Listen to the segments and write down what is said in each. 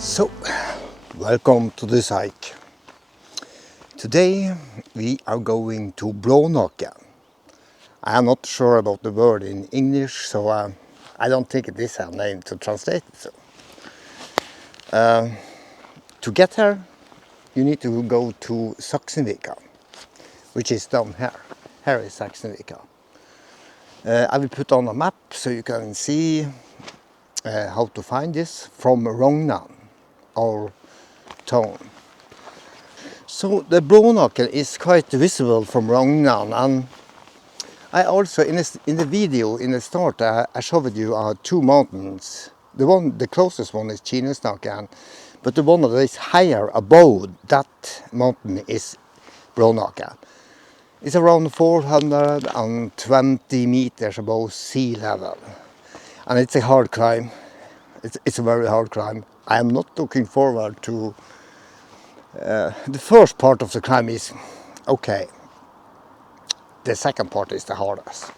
So, welcome to this hike. Today we are going to Blånakken. I am not sure about the word in English, so I don't think it is a name to translate it. To get here, you need to go to Saksenvika, which is down here. Here is Saksenvika. I will put on a map so you can see how to find this from Rognan, our town. So the Blånakken is quite visible from Rognan, and I also in the video in the start I showed you two mountains. The closest one is Blånakken, but the one that is higher above that mountain is Blånakken. It's around 420 meters above sea level, and it's a hard climb. It's a very hard climb. I am not looking forward to. The first part of the climb is okay. The second part is the hardest,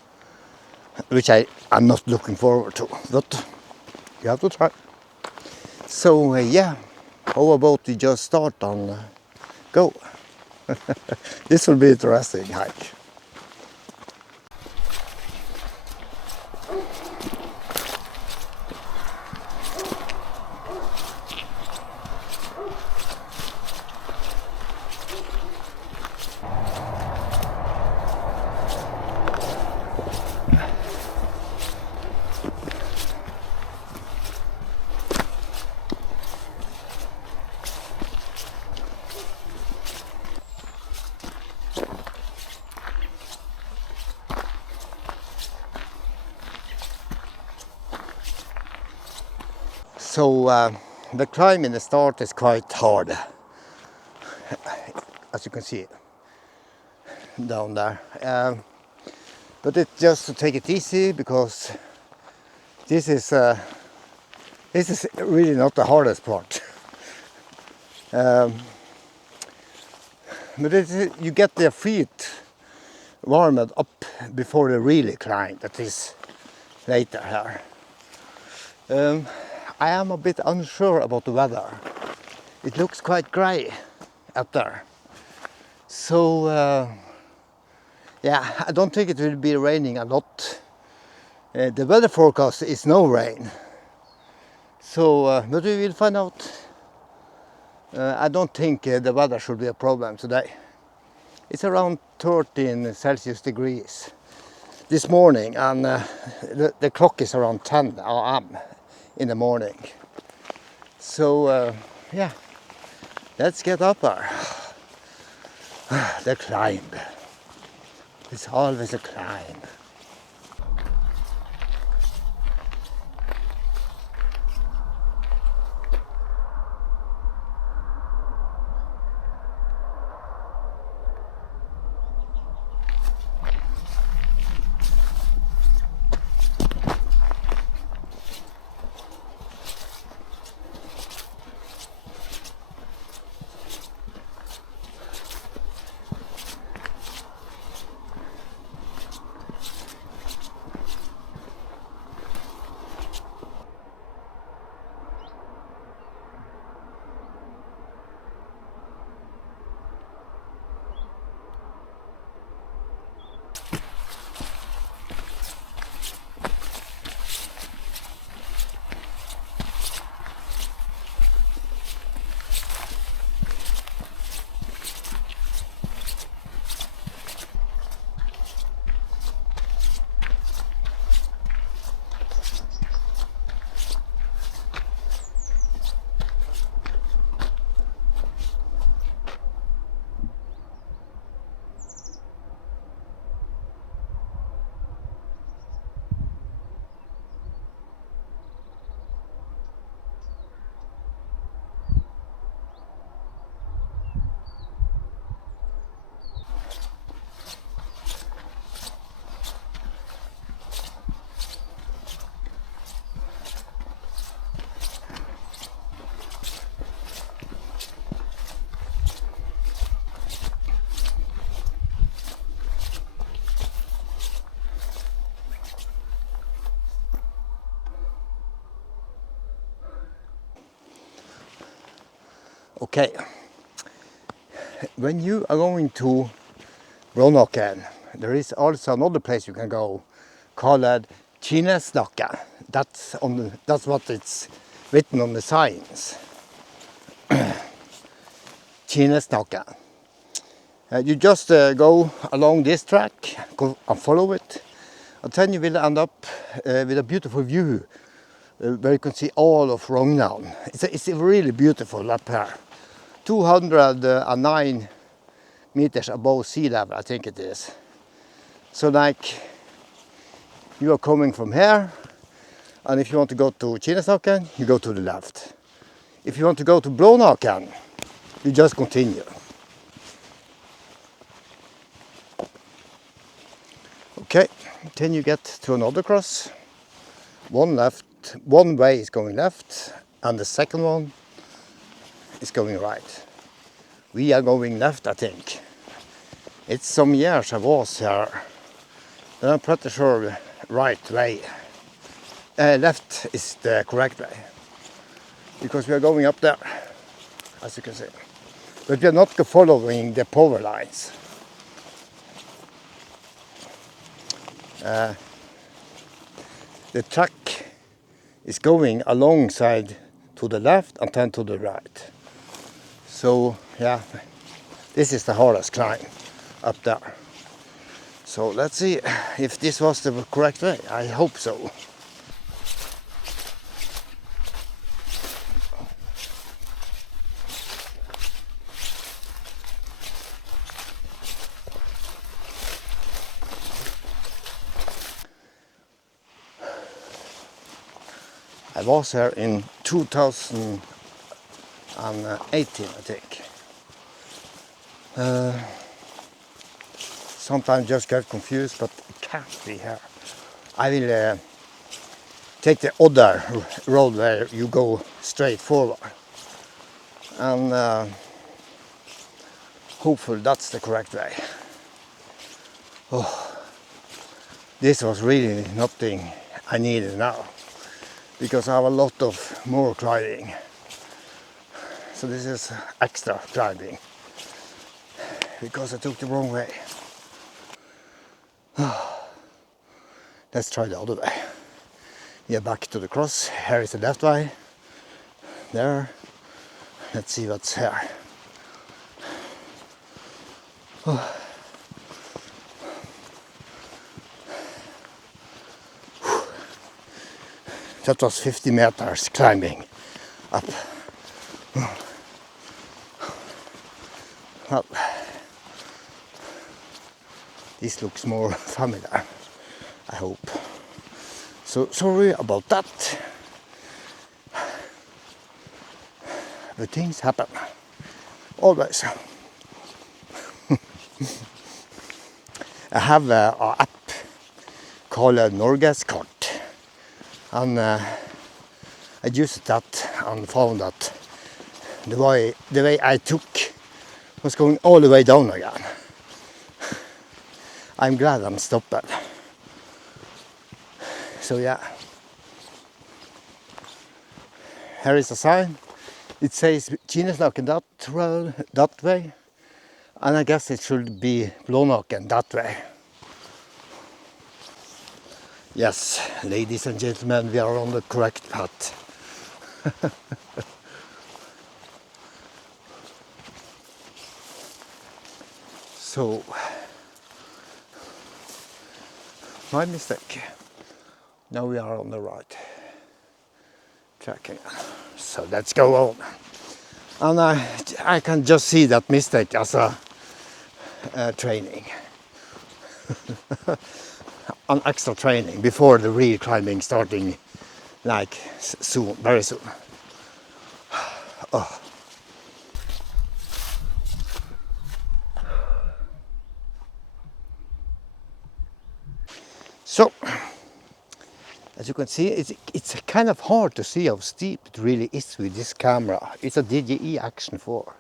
which I'm not looking forward to, but you have to try. So yeah, how about we just start and go? This will be interesting hike. So the climb in the start is quite hard, as you can see down there. But it's just to take it easy, because this is really not the hardest part. But you get their feet warmed up before the really climb. That is later here. I am a bit unsure about the weather. It looks quite grey up there. So yeah, I don't think it will be raining a lot. The weather forecast is no rain. So, but we will find out. I don't think the weather should be a problem today. It's around 13 Celsius degrees this morning, and the clock is around 10 a.m. in the morning. So yeah, let's get up there. The climb. It's always a climb. Okay, when you are going to Blånakken, there is also another place you can go called Blånakkken. That's what it's written on the signs. Blånakkken. You just go along this track, go and follow it, and then you will end up with a beautiful view where you can see all of Rognan. It's really beautiful up here. 209 meters above sea level, I think it is. So like you are coming from here, and if you want to go to Blånakkken, you go to the left. If you want to go to Blånakken, you just continue. Okay, then you get to another cross. One way is going left, and the second one is going right. We are going left, I think. It's some years I was here, but I'm pretty sure right way. Left is the correct way, because we are going up there, as you can see. But we are not following the power lines. The track is going alongside to the left and then to the right. So yeah, this is the hardest climb up there. So let's see if this was the correct way. I hope so. I was here in 2018, I think. Sometimes just get confused, but it can't be here. I will take the other road where you go straight forward, and hopefully that's the correct way. Oh, this was really nothing I needed now, because I have a lot of more climbing. So this is extra climbing, because I took the wrong way. Let's try the other way. Yeah, back to the cross. Here is the left way. There. Let's see what's here. Oh. That was 50 meters climbing up. Well, this looks more familiar, I hope. So sorry about that. But things happen. Always. I have an app called Norgescart. And I used that and found that the way I took was going all the way down again. I'm glad I'm stopped. So yeah, here is a sign. It says Blånakken that way, and I guess it should be Blånakken that way. Yes, ladies and gentlemen, we are on the correct path. So, my mistake. Now we are on the right track again. So let's go on. And I can just see that mistake as a training. An extra training before the real climbing starting, like soon, very soon. Oh. So, as you can see, it's kind of hard to see how steep it really is with this camera. It's a DJI Action 4.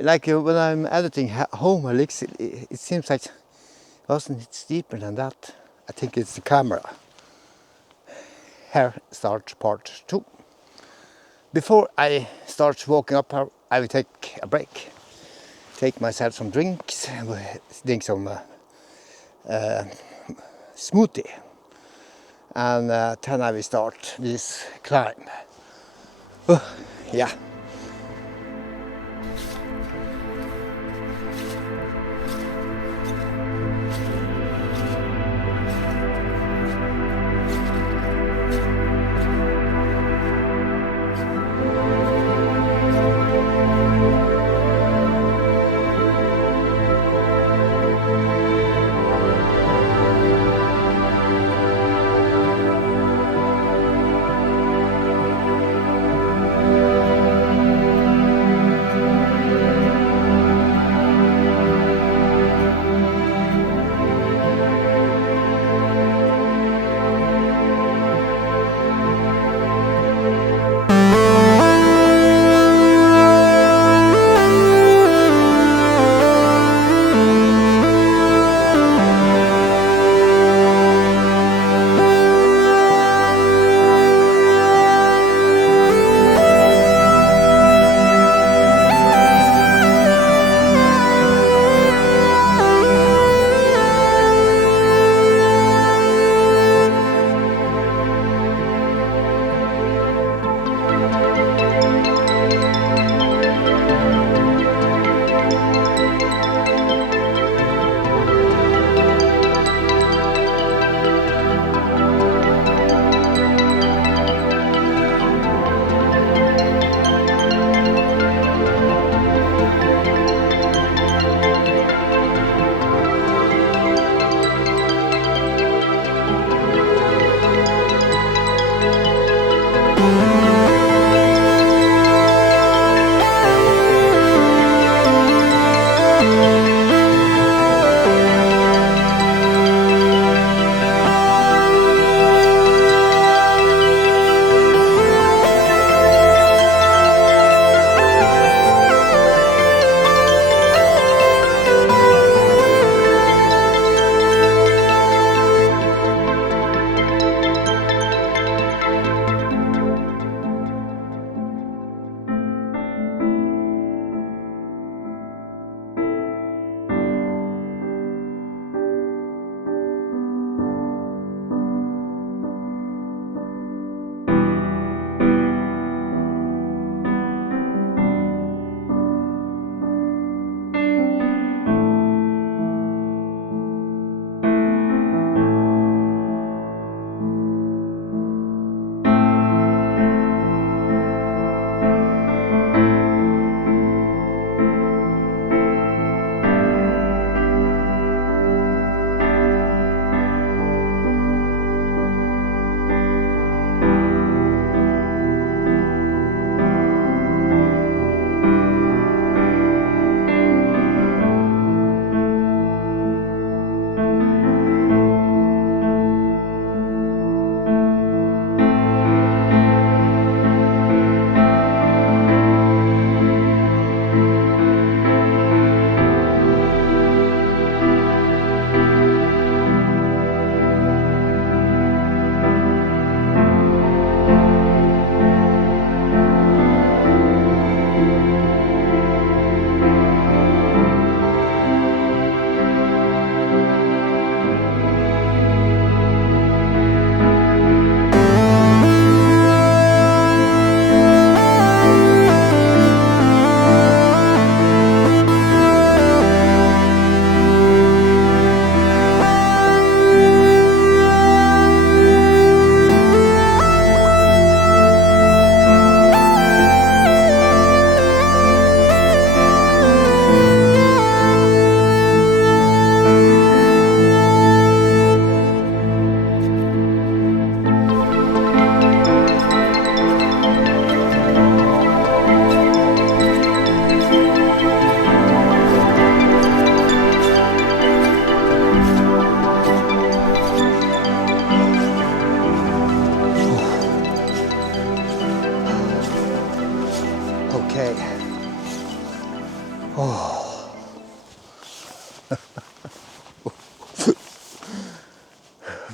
Like when I'm editing home, it seems like wasn't it steeper than that? I think it's the camera. Here starts part 2. Before I start walking up here, I will take a break. Take myself some drinks, drink some smoothie, and then I will start this climb. Yeah.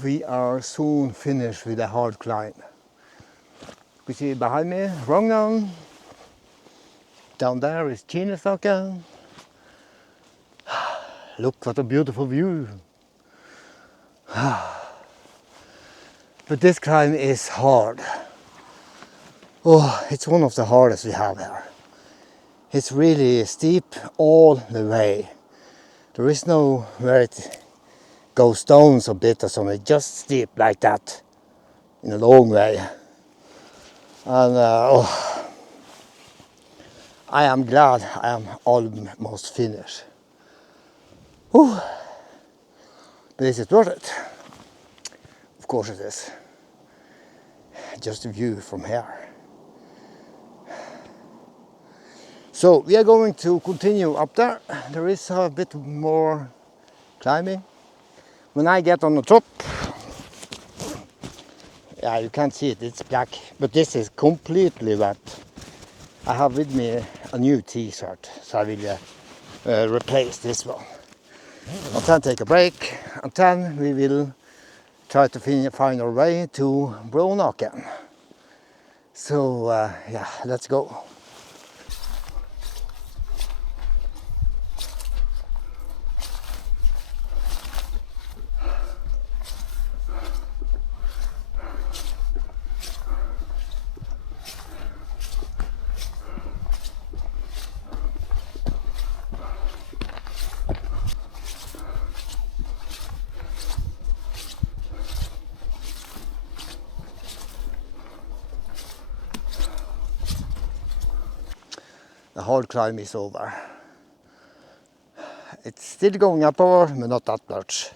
We are soon finished with the hard climb. You see behind me, Rognan. Down there is Blånakken. Look what a beautiful view. But this climb is hard. Oh, it's one of the hardest we have here. It's really steep all the way. There is no where it goes down a bit or something, just steep like that in a long way. And I am glad I am almost finished. Whew. But is it worth it? Of course it is. Just a view from here. So we are going to continue up there. There is a bit more climbing. When I get on the top, yeah, you can't see it, it's black, but this is completely wet. I have with me a new t-shirt, so I will replace this one. And then take a break, and then we will try to find our way to Blånakken. So yeah, let's go. The hard climb is over. It's still going upward, but not that much.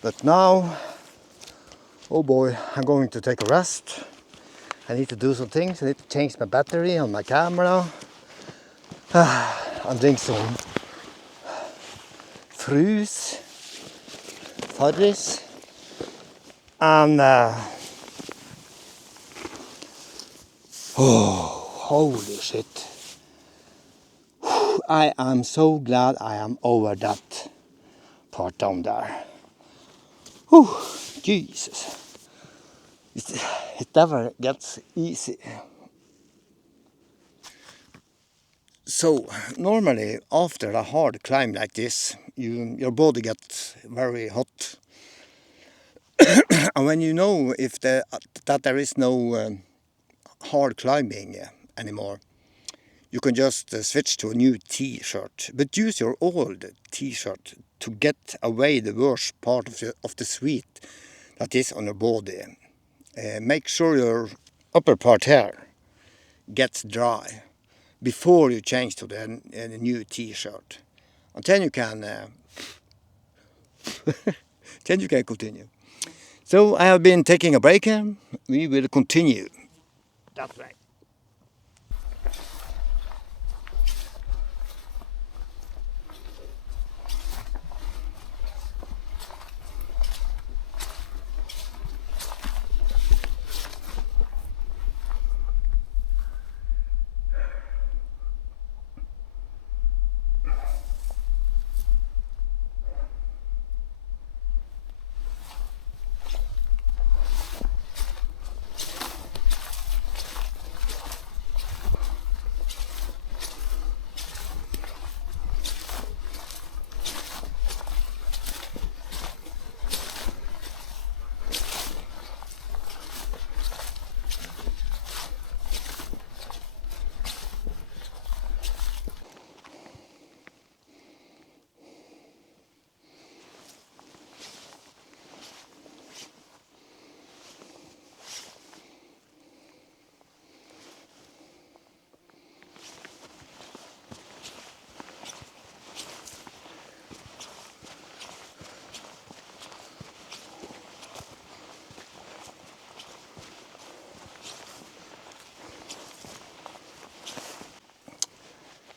But now, oh boy, I'm going to take a rest. I need to do some things. I need to change my battery on my camera. And drink some Farris. And oh, holy shit. I am so glad I am over that part down there. Whew, Jesus. It never gets easy. So, normally after a hard climb like this, your body gets very hot. And when you know that there is no hard climbing anymore, you can just switch to a new t-shirt, but use your old t-shirt to get away the worst part of the sweat that is on your body. Make sure your upper part here gets dry before you change to the new t-shirt. And then you can then you can continue. So I have been taking a break here. We will continue that way.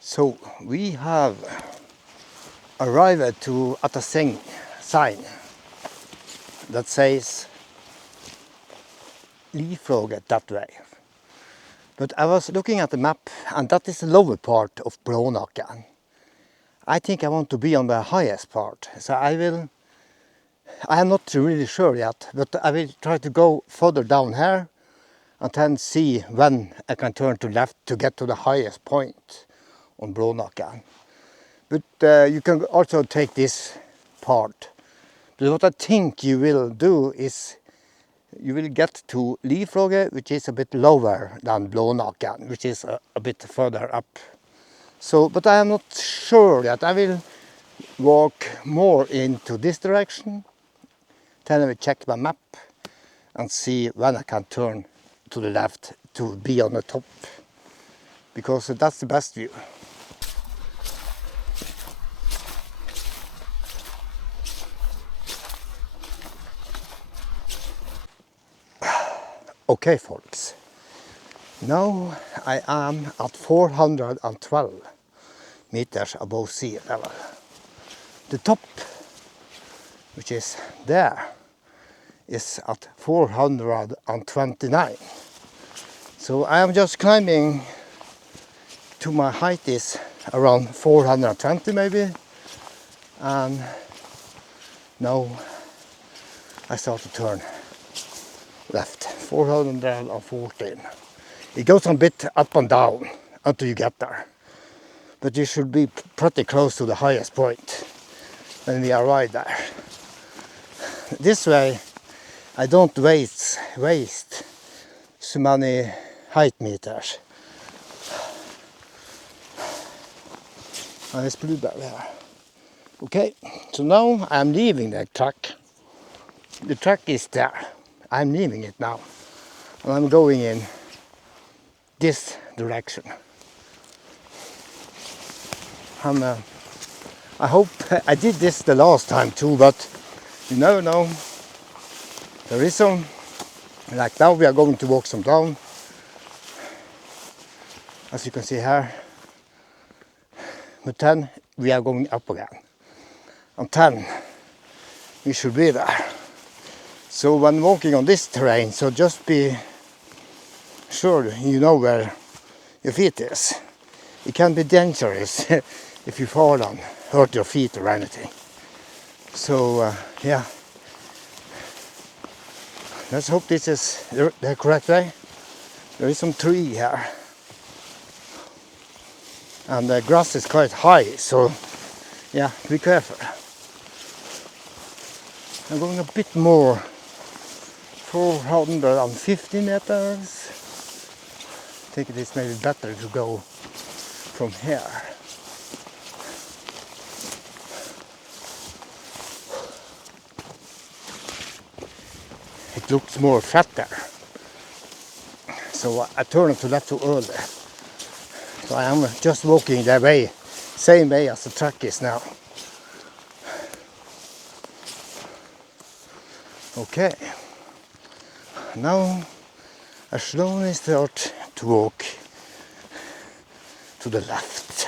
So we have arrived at a sign that says leapfrog that way. But I was looking at the map, and that is the lower part of Blånakken. I think I want to be on the highest part, so I am not really sure yet, but I will try to go further down here and then see when I can turn to left to get to the highest point on Blånakken. But you can also take this part. But what I think you will do is you will get to Lifroge, which is a bit lower than Blånakken, which is a bit further up. So, but I am not sure yet. I will walk more into this direction. Then I will check my map and see when I can turn to the left to be on the top, because that's the best view. Okay, folks, now I am at 412 meters above sea level. The top, which is there, is at 429. So I am just climbing to my height is around 420 maybe, and now I start to turn left, 414. It goes a bit up and down until you get there, but you should be pretty close to the highest point when we arrive there. This way I don't waste so many height meters. And it's blueberry here. Okay, so now I'm leaving the track. The track is there. I'm leaving it now. And I'm going in this direction. I hope I did this the last time too, but you never know. There is some, like now we are going to walk some down, as you can see here. But then we are going up again. And then we should be there. So when walking on this terrain, so just be sure you know where your feet is. It can be dangerous if you fall and hurt your feet or anything. So yeah, let's hope this is the correct way. There is some tree here, and the grass is quite high, so yeah, be careful. I'm going a bit more, 450 meters. I think it is maybe better to go from here. It looks more flatter, so I turned to left too early. So I am just walking that way, same way as the track is now. Okay, now I slowly start to walk to the left,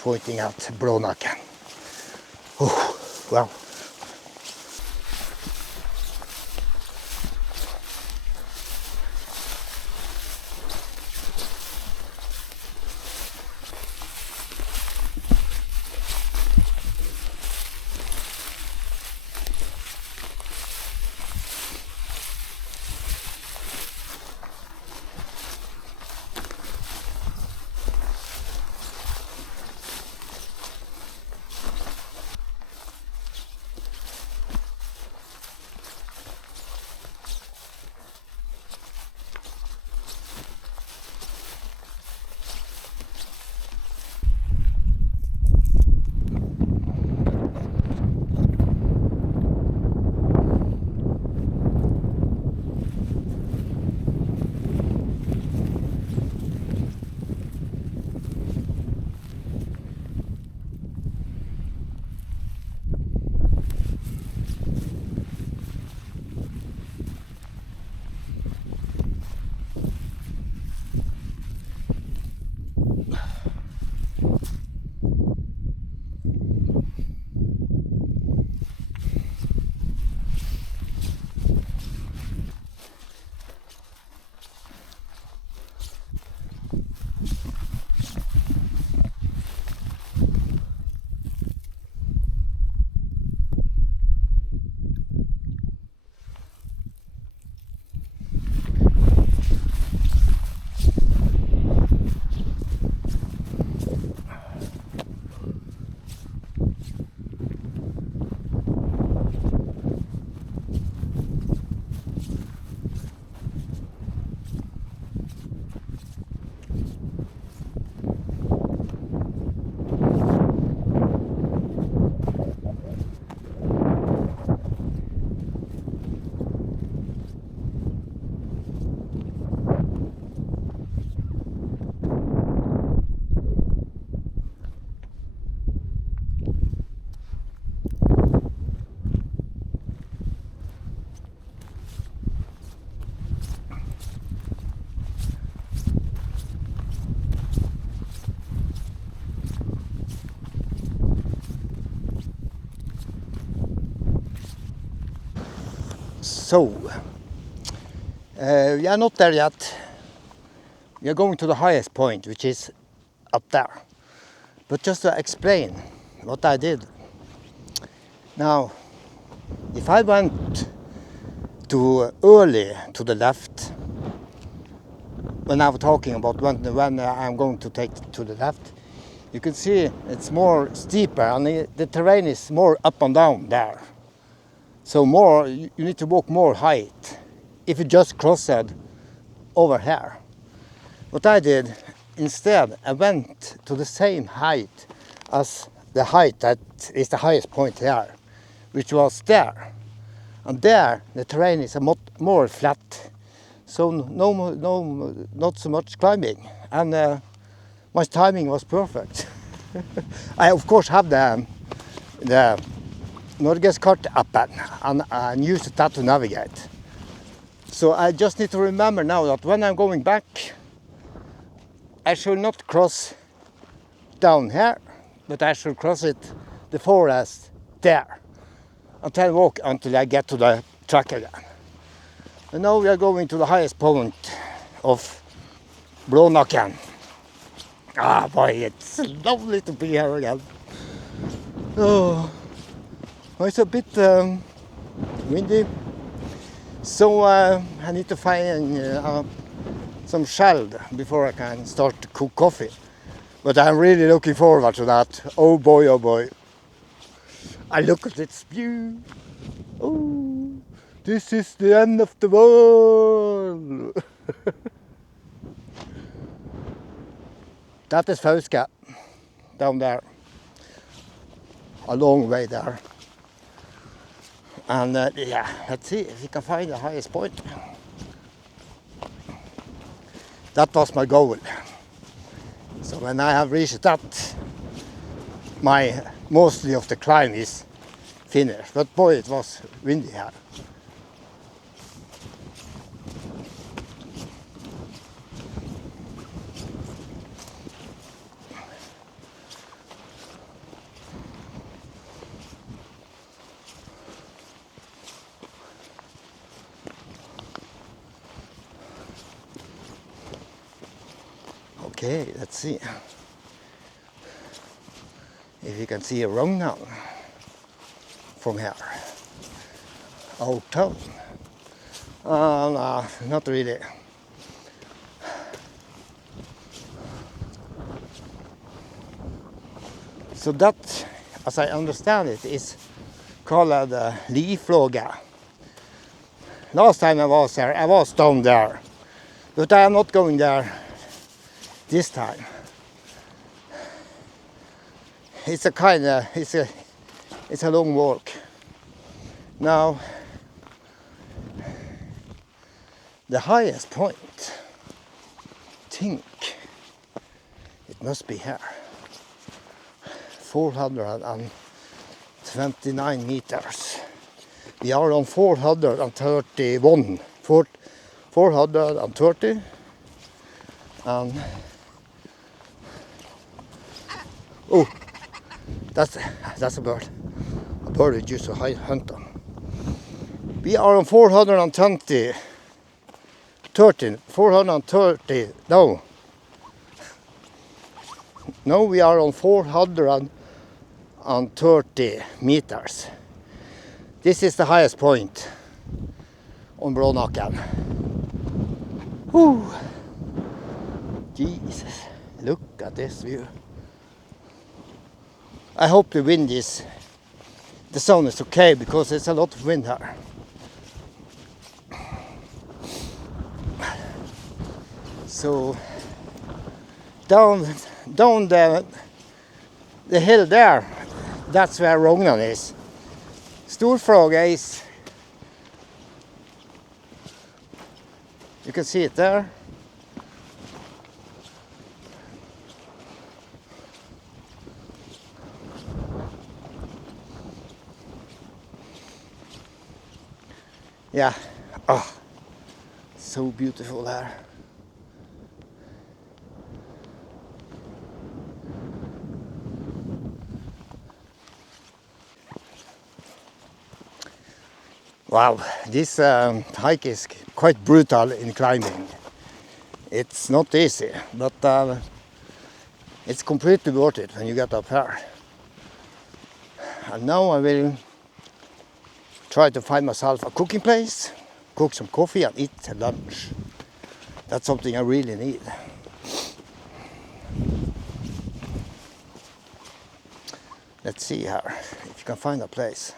pointing at Blånakken. Oh, wow. So, we are not there yet. We are going to the highest point, which is up there. But just to explain what I did. Now, if I went to early to the left, when I was talking about when I'm going to take to the left, you can see it's more steeper and the terrain is more up and down there. So you need to walk more height if you just crossed over here. What I did, instead I went to the same height as the height that is the highest point here, which was there. And there the terrain is a lot more flat, so not so much climbing, and my timing was perfect. I of course have the Norgeskart appen and use that to navigate. So I just need to remember now that when I'm going back, I should not cross down here, but I should cross the forest there, and then walk until I get to the track again. And now we are going to the highest point of Blånakken. Ah boy, it's lovely to be here again. Oh, it's a bit windy, so I need to find some shell before I can start to cook coffee. But I'm really looking forward to that. Oh boy, oh boy. I look at this view. Oh, this is the end of the world. That is Fauske, down there. A long way there. And yeah, let's see if we can find the highest point. That was my goal. So when I have reached that, mostly of the climb is finished. But boy, it was windy here. Okay, let's see if you can see a Rognan from here. Old town. No, not really. So that, as I understand it, is called Blånakkken. Last time I was there, I was down there, but I am not going there this time. It's a long walk. Now, the highest point, I think it must be here. 429 meters. We are on 431, 430, and oh, that's a bird. A bird we used to hunt on. We are on 430 no. Now we are on 430 meters. This is the highest point on Blånakken. Whew. Jesus, look at this view. I hope the sound is okay, because there's a lot of wind here. So down the hill there, that's where Rognan is. Storfråga is, you can see it there. Yeah, oh, so beautiful there. Wow, this hike is quite brutal in climbing. It's not easy, but it's completely worth it when you get up here. And now I will try to find myself a cooking place, cook some coffee and eat lunch. That's something I really need. Let's see here, if you can find a place.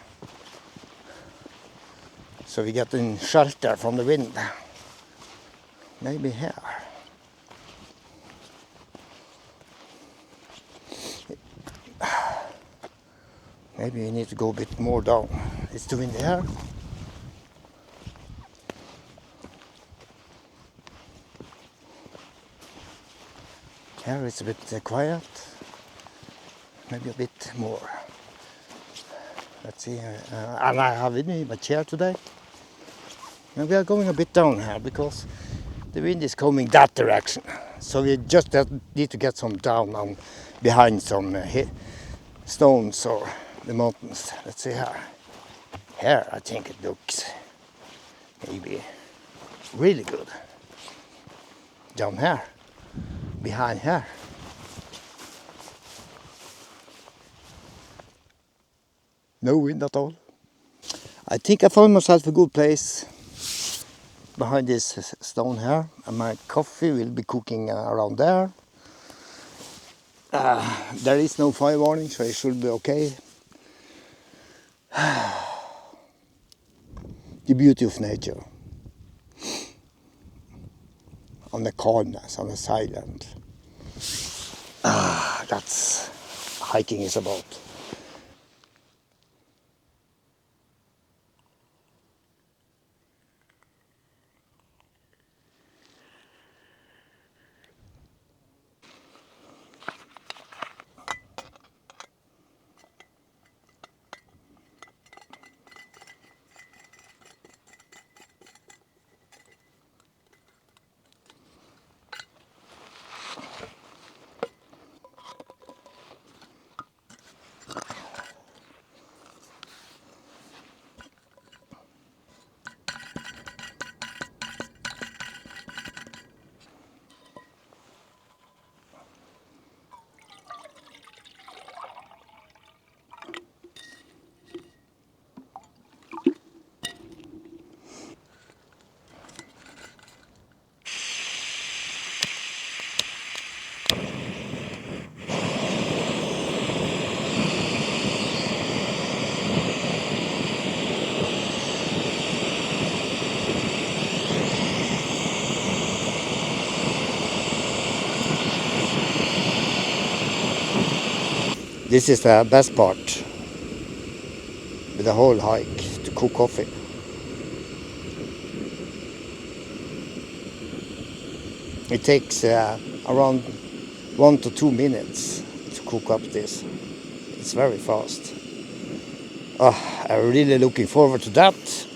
So we get in shelter from the wind. Maybe here. Maybe we need to go a bit more down. It's too windy here. Here it's a bit quiet. Maybe a bit more. Let's see. And I have with me my chair today. And we are going a bit down here because the wind is coming that direction. So we just need to get some down and behind some stones or the mountains. Let's see here. Here I think it looks maybe really good. Down here, behind here. No wind at all. I think I found myself a good place behind this stone here, and my coffee will be cooking around there. There is no fire warning, so it should be okay. The beauty of nature, and the calmness, and the silence. That's hiking is about. This is the best part with the whole hike, to cook coffee. It takes around 1 to 2 minutes to cook up this. It's very fast. I'm really looking forward to that.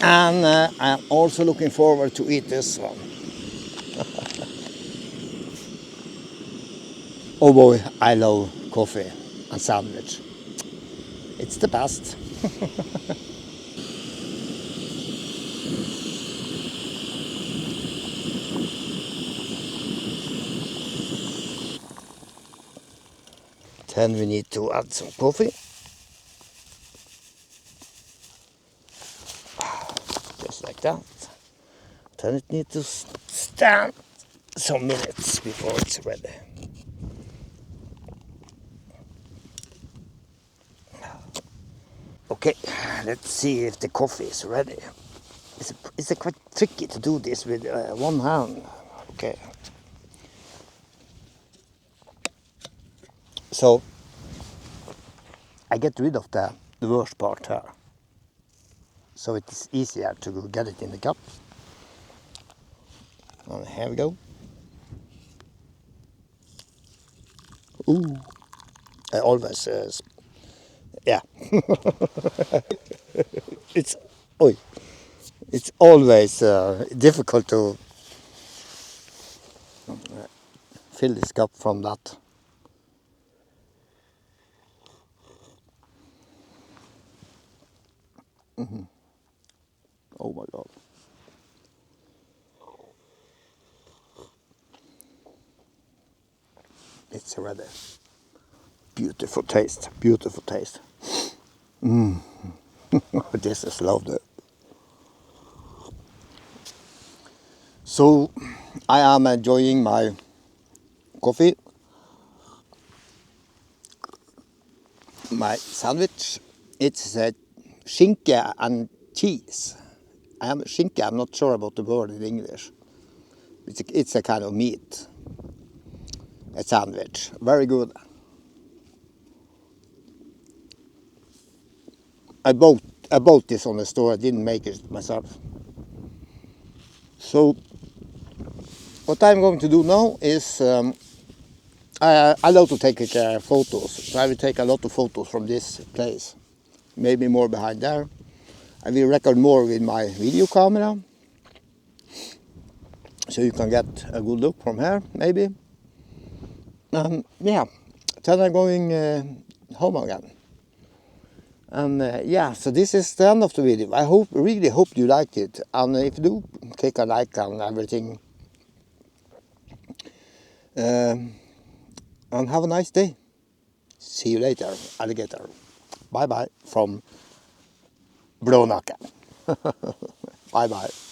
And I'm also looking forward to eat this one. Oh boy, I love coffee and sandwich. It's the best. Then we need to add some coffee. Just like that. Then it needs to stand some minutes before it's ready. Okay, let's see if the coffee is ready. It's quite tricky to do this with one hand. Okay. So I get rid of the worst part here. So it's easier to get it in the cup. And here we go. Ooh. I always, yeah. It's always difficult to fill this cup from that. Oh my God. It's ready. Beautiful taste, beautiful taste. This is lovely. So I am enjoying my coffee, my sandwich. It's skinke and cheese. Skinke, I'm not sure about the word in English. It's a kind of meat. A sandwich. Very good. I bought this on the store. I didn't make it myself. So what I'm going to do now is I love to take photos. So I will take a lot of photos from this place. Maybe more behind there. I will record more with my video camera. So you can get a good look from here, maybe. Yeah, then I'm going home again. And yeah, so this is the end of the video. I really hope you liked it. And if you do, click a like and everything. And have a nice day. See you later, alligator. Bye bye from Blånakken. Bye bye.